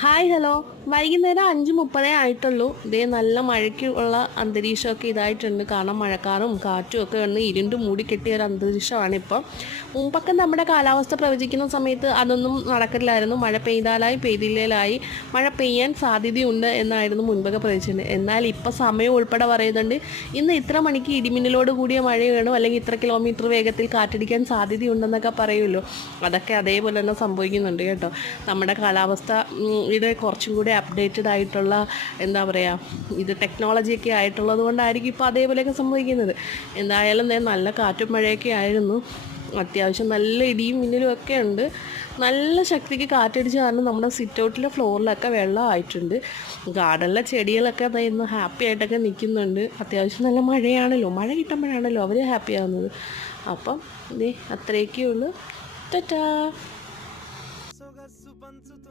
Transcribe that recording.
Hi hello. വൈകുന്നേരം 5:30 ആയിട്ടുള്ളൂ. ഇതേ നല്ല മഴയ്ക്കുള്ള അന്തരീക്ഷമൊക്കെ ഇതായിട്ടുണ്ട്. കാരണം മഴക്കാറും കാറ്റും ഒക്കെ വന്ന് ഇരുണ്ട് മൂടി കെട്ടിയ ഒരു അന്തരീക്ഷമാണ് ഇപ്പം. മുമ്പൊക്കെ നമ്മുടെ കാലാവസ്ഥ പ്രവചിക്കുന്ന സമയത്ത് അതൊന്നും നടക്കില്ലായിരുന്നു. മഴ പെയ്താലായി പെയ്തില്ലേലായി, മഴ പെയ്യാൻ സാധ്യതയുണ്ട് എന്നായിരുന്നു മുൻപൊക്കെ പ്രവചിച്ചിട്ടുണ്ട്. എന്നാൽ ഇപ്പം സമയം ഉൾപ്പെടെ പറയുന്നുണ്ട്, ഇന്ന് ഇത്ര മണിക്ക് ഇടിമിന്നലോട് കൂടിയ മഴ വേണം, അല്ലെങ്കിൽ ഇത്ര കിലോമീറ്റർ വേഗത്തിൽ കാറ്റടിക്കാൻ സാധ്യതയുണ്ടെന്നൊക്കെ പറയുമല്ലോ. അതൊക്കെ അതേപോലെ തന്നെ സംഭവിക്കുന്നുണ്ട് കേട്ടോ. നമ്മുടെ കാലാവസ്ഥ ഇത് കുറച്ചും കൂടി അപ്ഡേറ്റഡ് ആയിട്ടുള്ള എന്താ പറയുക, ഇത് ടെക്നോളജിയൊക്കെ ആയിട്ടുള്ളത് കൊണ്ടായിരിക്കും ഇപ്പോൾ അതേപോലെയൊക്കെ സംഭവിക്കുന്നത്. എന്തായാലും നല്ല കാറ്റും മഴയൊക്കെ ആയിരുന്നു. അത്യാവശ്യം നല്ല ഇടിയും മിന്നലും ഒക്കെ ഉണ്ട്. നല്ല ശക്തിക്ക് കാറ്റടിച്ച് കാരണം നമ്മുടെ സിറ്റ് ഔട്ടിലെ ഫ്ലോറിലൊക്കെ വെള്ളമായിട്ടുണ്ട്. ഗാർഡനിലെ ചെടികളൊക്കെ ഇന്ന് ഹാപ്പി ആയിട്ടൊക്കെ നിൽക്കുന്നുണ്ട്. അത്യാവശ്യം നല്ല മഴയാണല്ലോ, മഴ കിട്ടുമ്പോഴാണല്ലോ അവർ ഹാപ്പി ആവുന്നത്. അപ്പം ഇതേ അത്രയൊക്കെ ഉള്ളൂ. ടാറ്റാ.